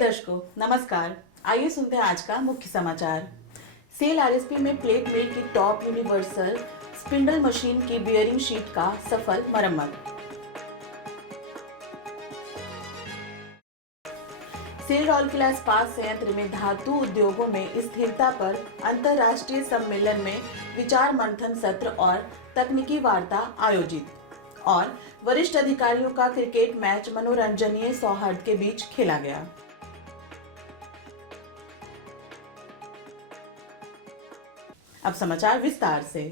दर्शकों नमस्कार। आइए सुनते हैं आज का मुख्य समाचार। सेल आरएसपी में प्लेट मिल की टॉप यूनिवर्सल स्पिंडल मशीन की बियरिंग शीट का सफल मरम्मत। सेल राउरकेला इस्पात संयंत्र में धातु उद्योगों में स्थिरता पर अंतर्राष्ट्रीय सम्मेलन में विचार मंथन सत्र और तकनीकी वार्ता आयोजित। और वरिष्ठ अधिकारियों का क्रिकेट मैच मनोरंजनीय सौहार्द के बीच खेला गया। अब समाचार विस्तार से।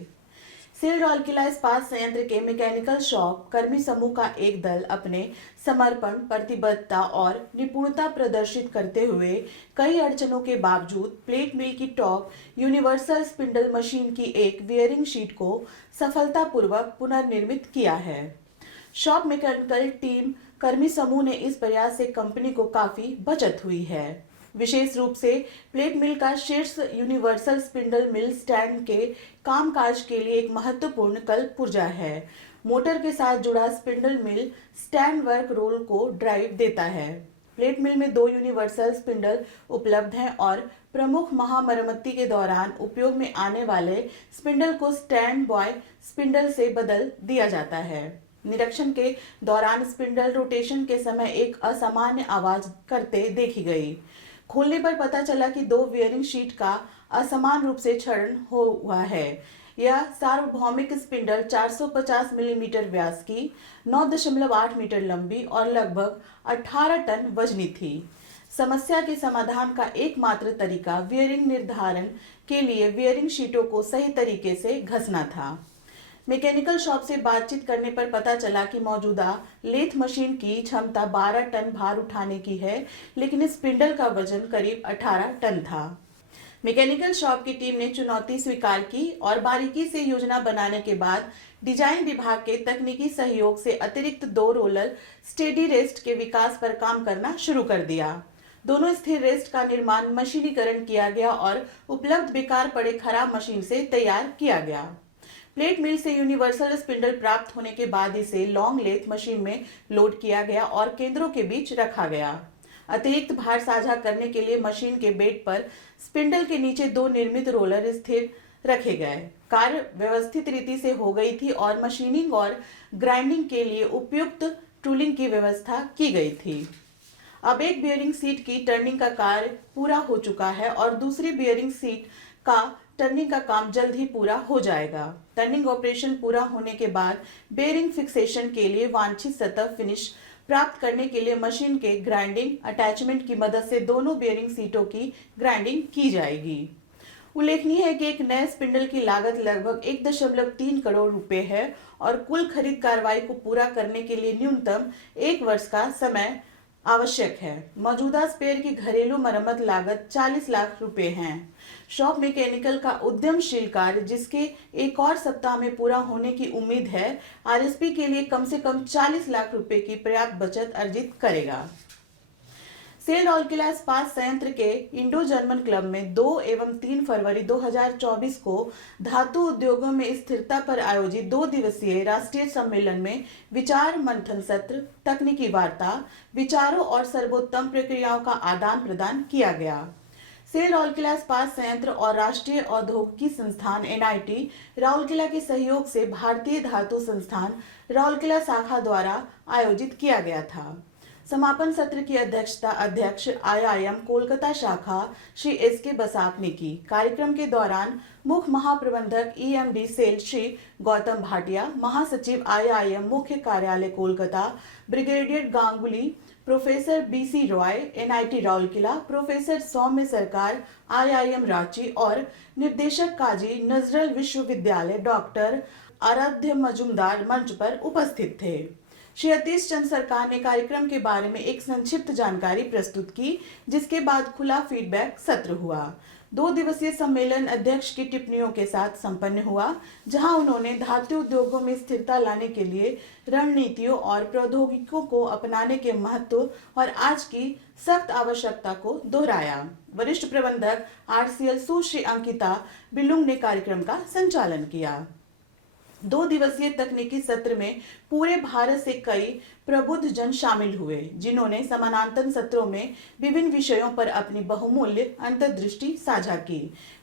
सेल राउरकेला इस्पात संयंत्र के मैकेनिकल शॉप कर्मी समूह का एक दल अपने समर्पण, प्रतिबद्धता और निपुणता प्रदर्शित करते हुए कई अड़चनों के बावजूद प्लेट मिल की टॉप यूनिवर्सल स्पिंडल मशीन की एक वियरिंग शीट को सफलतापूर्वक पुनर्निर्मित किया है। शॉप मैकेनिकल टीम कर्मी समूह ने इस प्रयास से कंपनी को काफी बचत हुई है। विशेष रूप से प्लेट मिल का शीर्ष यूनिवर्सल स्पिंडल मिल स्टैंड के कामकाज के लिए एक महत्वपूर्ण कल पुर्जा है। मोटर के साथ जुड़ा स्पिंडल मिल स्टैंड वर्क रोल को ड्राइव देता है। प्लेट मिल में 2 यूनिवर्सल स्पिंडल उपलब्ध हैं और प्रमुख महामरम्मती के दौरान उपयोग में आने वाले स्पिंडल को स्टैंड बॉय स्पिंडल से बदल दिया जाता है। निरीक्षण के दौरान स्पिंडल रोटेशन के समय एक असामान्य आवाज करते देखी गई। खोलने पर पता चला कि 2 वियरिंग शीट का असमान रूप से क्षरण हुआ है। यह सार्वभौमिक स्पिंडल 450 मिलीमीटर व्यास की, 9.8 मीटर लंबी और लगभग 18 टन वजनी थी। समस्या के समाधान का एकमात्र तरीका वियरिंग निर्धारण के लिए वियरिंग शीटों को सही तरीके से घसना था। मैकेनिकल शॉप से बातचीत करने पर पता चला कि मौजूदा लेथ मशीन की क्षमता 12 टन भार उठाने की है, लेकिन स्पिंडल का वजन करीब 18 टन था। मैकेनिकल शॉप की टीम ने चुनौती स्वीकार की और बारीकी से योजना बनाने के बाद डिजाइन विभाग के तकनीकी सहयोग से अतिरिक्त 2 रोलर स्टेडी रेस्ट के विकास पर काम करना शुरू कर दिया। दोनों स्थिर रेस्ट का निर्माण मशीनीकरण किया गया और उपलब्ध बेकार पड़े खराब मशीन से तैयार किया गया। प्लेट मिल से यूनिवर्सल स्पिंडल प्राप्त होने के बाद इसे लॉन्ग लेथ मशीन में लोड किया गया और केंद्रों के बीच रखा गया। अतिरिक्त भार साझा करने के लिए मशीन के बेड पर स्पिंडल के नीचे 2 निर्मित रोलर स्थिर रखे गए। कार्य व्यवस्थित रीति से हो गई थी और मशीनिंग और ग्राइंडिंग के लिए उपयुक्त टूलिंग की व्यवस्था की गई थी। अब एक बियरिंग सीट की टर्निंग का कार्य पूरा हो चुका है और दूसरी बियरिंग सीट का टर्निंग का काम जल्द ही पूरा हो जाएगा। टर्निंग ऑपरेशन पूरा होने के बाद बेयरिंग फिक्सेशन के लिए वांछित सतह फिनिश प्राप्त करने के लिए मशीन के ग्राइंडिंग अटैचमेंट की मदद से दोनों बेयरिंग सीटों की ग्राइंडिंग की जाएगी। उल्लेखनीय है कि एक नए स्पिंडल की लागत लगभग 1.3 करोड़ रुपए है और कुल खरीद कार्रवाई को पूरा करने के लिए न्यूनतम 1 वर्ष का समय आवश्यक है। मौजूदा स्पेयर की घरेलू मरम्मत लागत 40 लाख रुपए है। शॉप मैकेनिकल का उद्यमशील कार्य, जिसके एक और सप्ताह में पूरा होने की उम्मीद है, आरएसपी के लिए कम से कम 40 लाख रुपए की पर्याप्त बचत अर्जित करेगा। सेल राउरकेला इस्पात संयंत्र के इंडो जर्मन क्लब में 2 एवं 3 फरवरी 2024 को धातु उद्योगों में स्थिरता पर आयोजित 2 दिवसीय राष्ट्रीय सम्मेलन में विचार मंथन सत्र, तकनीकी वार्ता, विचारों और सर्वोत्तम प्रक्रियाओं का आदान प्रदान किया गया। सेल राउरकेला इस्पात संयंत्र और राष्ट्रीय औद्योगिकी संस्थान NIT राउरकेला के सहयोग से भारतीय धातु संस्थान राउरकेला शाखा द्वारा आयोजित किया गया था। समापन सत्र की अध्यक्षता अध्यक्ष IIM कोलकाता शाखा श्री SK बसाक ने की। कार्यक्रम के दौरान मुख्य महाप्रबंधक EMD सेल श्री गौतम भाटिया, महासचिव IIM मुख्य कार्यालय Kolkata brigadier Ganguly, professor BC Roy NIT Rourkela, professor Saumya Sarkar IIM Ranchi और निर्देशक काजी नजरल विश्वविद्यालय डॉक्टर आराध्य मजुमदार मंच पर उपस्थित थे। श्री अतीश चंद सरकार ने कार्यक्रम के बारे में एक संक्षिप्त जानकारी प्रस्तुत की, जिसके बाद खुला फीडबैक सत्र हुआ। 2 दिवसीय सम्मेलन अध्यक्ष की टिप्पणियों के साथ संपन्न हुआ, जहां उन्होंने धातु उद्योगों में स्थिरता लाने के लिए रणनीतियों और प्रौद्योगिकियों को अपनाने के महत्व और आज की सख्त आवश्यकता को दोहराया। वरिष्ठ प्रबंधक RCL सुश्री अंकिता बिलुंग ने कार्यक्रम का संचालन किया। 2 दिवसीय तकनीकी सत्र में पूरे भारत से कई प्रबुद्ध जन शामिल हुए, जिन्होंने समानांतर सत्रों में विभिन्न विषयों पर अपनी बहुमूल्य अंतर्दृष्टि साझा की।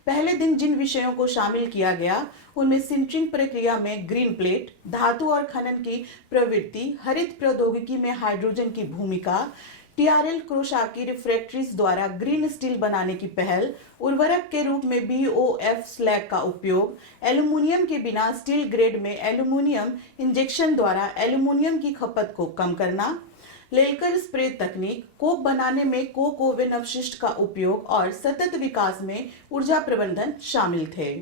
पहले दिन जिन विषयों को शामिल किया गया उनमें सिंटरिंग प्रक्रिया में ग्रीन प्लेट, धातु और खनन की प्रवृत्ति, हरित प्रौद्योगिकी में हाइड्रोजन की भूमिका, टीआरएल क्रोशाकी रिफ्रैक्टरीज द्वारा ग्रीन स्टील बनाने की पहल, उर्वरक के रूप में बीओएफ स्लैग का उपयोग, एल्यूमीनियम के बिना स्टील ग्रेड में एल्यूमीनियम इंजेक्शन द्वारा एल्यूमीनियम की खपत को कम करना, लेकर स्प्रे तकनीक, कोक बनाने में कोक ओवन अपशिष्ट का उपयोग और सतत विकास में ऊर्जा प्रबंधन शामिल थे।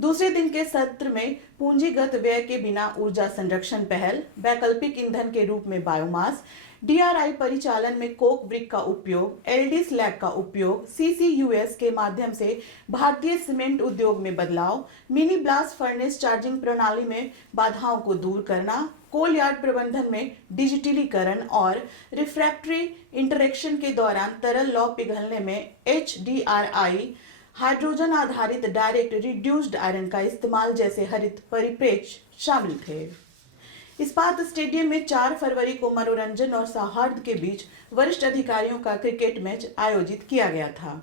दूसरे दिन के सत्र में पूंजीगत व्यय के बिना ऊर्जा संरक्षण पहल, वैकल्पिक ईंधन के रूप में बायोमास, डीआरआई परिचालन में कोक ब्रिक का उपयोग, एलडी स्लैग का उपयोग, सीसीयूएस के माध्यम से भारतीय सीमेंट उद्योग में बदलाव, मिनी ब्लास्ट फर्नेस चार्जिंग प्रणाली में बाधाओं को दूर करना, कोल यार्ड प्रबंधन में डिजिटलीकरण और रिफ्रैक्टरी इंटरेक्शन के दौरान तरल लौ पिघलने में एचडीआरआई, हाइड्रोजन आधारित डायरेक्ट रिड्यूस्ड आयरन का इस्तेमाल जैसे हरित परिप्रेक्ष्य शामिल थे। इस्पात स्टेडियम में 4 फरवरी को मनोरंजन और सौहार्द के बीच वरिष्ठ अधिकारियों का क्रिकेट मैच आयोजित किया गया था।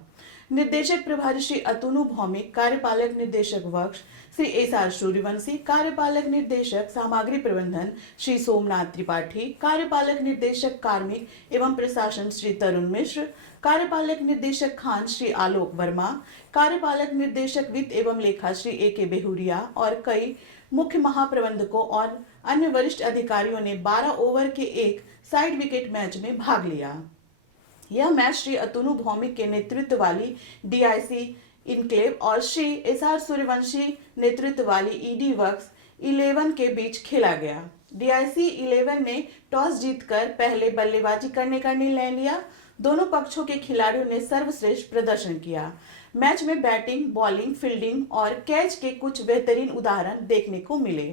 निर्देशक प्रभारी श्री अतुनु भौमिक, कार्यपालक निर्देशक वर्क्स श्री एसआर सूर्यवंशी, कार्यपालक निर्देशक सामग्री प्रबंधन श्री सोमनाथ त्रिपाठी, कार्यपालक निर्देशक कार्मिक एवं प्रशासन श्री तरुण मिश्र, कार्यपालक निर्देशक खान श्री आलोक वर्मा, कार्यपालक निर्देशक वित्त एवं लेखा श्री ए.के. बेहुरिया और कई मुख्य महाप्रबंधकों और अन्य वरिष्ठ अधिकारियों ने 12 ओवर के एक साइड विकेट मैच में भाग लिया। यह मैच श्री अतुनु भौमिक के नेतृत्व वाली डीआईसी इनक्लेव और श्री एसआर सूर्यवंशी नेतृत्व वाली ईडी वर्क्स 11 के बीच खेला गया। डीआईसी 11 ने टॉस जीतकर पहले बल्लेबाजी करने का निर्णय लिया। दोनों पक्षों के खिलाड़ियों ने सर्वश्रेष्ठ प्रदर्शन किया। मैच में बैटिंग, बॉलिंग, फील्डिंग और कैच के कुछ बेहतरीन उदाहरण देखने को मिले।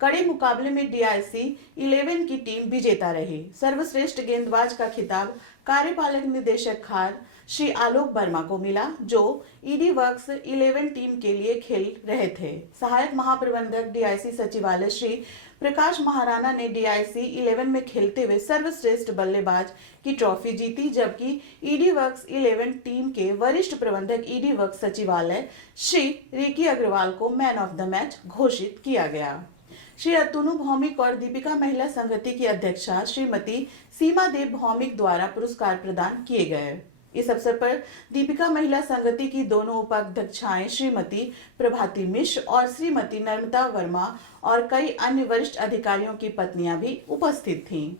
कड़े मुकाबले में डीआईसी 11 की टीम विजेता रही। सर्वश्रेष्ठ गेंदबाज का खिताब कार्यपालक निदेशक खार श्री आलोक वर्मा को मिला, जो ईडी वर्क्स 11 टीम के लिए खेल रहे थे। सहायक महाप्रबंधक डीआईसी सचिवालय श्री प्रकाश महाराणा ने डीआईसी 11 में खेलते हुए सर्वश्रेष्ठ बल्लेबाज की ट्रॉफी जीती, जबकि ईडी वर्क्स 11 टीम के वरिष्ठ प्रबंधक ईडी वर्क्स सचिवालय श्री रिकी अग्रवाल को मैन ऑफ द मैच घोषित किया गया। श्री अतुनु भौमिक और दीपिका महिला संगति की अध्यक्षा श्रीमती सीमा देव भौमिक द्वारा पुरस्कार प्रदान किए गए। इस अवसर पर दीपिका महिला संगति की दोनों उपाध्यक्षाएं श्रीमती प्रभाती मिश्र और श्रीमती नर्मदा वर्मा और कई अन्य वरिष्ठ अधिकारियों की पत्नियां भी उपस्थित थीं।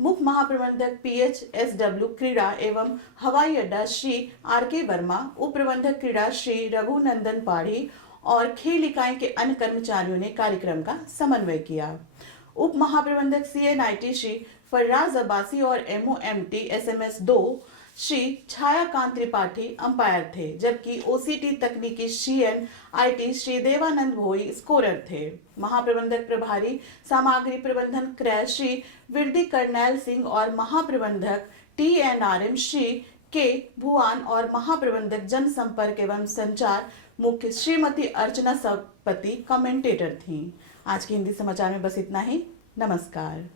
मुख्य महाप्रबंधक पीएचएसडब्ल्यू क्रीड़ा एवं हवाई अड्डा श्री आर.के. वर्मा, उप प्रबंधक क्रीड़ा श्री रघुनंदन पाढ़ी और खेल इकाई के अन्य कर्मचारियों ने कार्यक्रम का समन्वय किया। उप महाप्रबंधक सीएनआईटी श्री फर्राज अब्बासी और एमओएमटी एसएमएस 2 श्री छायाकांत त्रिपाठी अंपायर थे, जबकि ओसीटी तकनीकी सीएनआईटी श्री देवानंद भोई स्कोरर थे। महाप्रबंधक प्रभारी सामग्री प्रबंधन क्रय श्री विरदी करनैल सिंह और महाप्रबंधक टीएनआरएम श्री के भुआन और महाप्रबंधक जनसंपर्क एवं संचार मुख्य श्रीमती अर्चना सपति कमेंटेटर थी। आज के हिंदी समाचार में बस इतना ही। नमस्कार।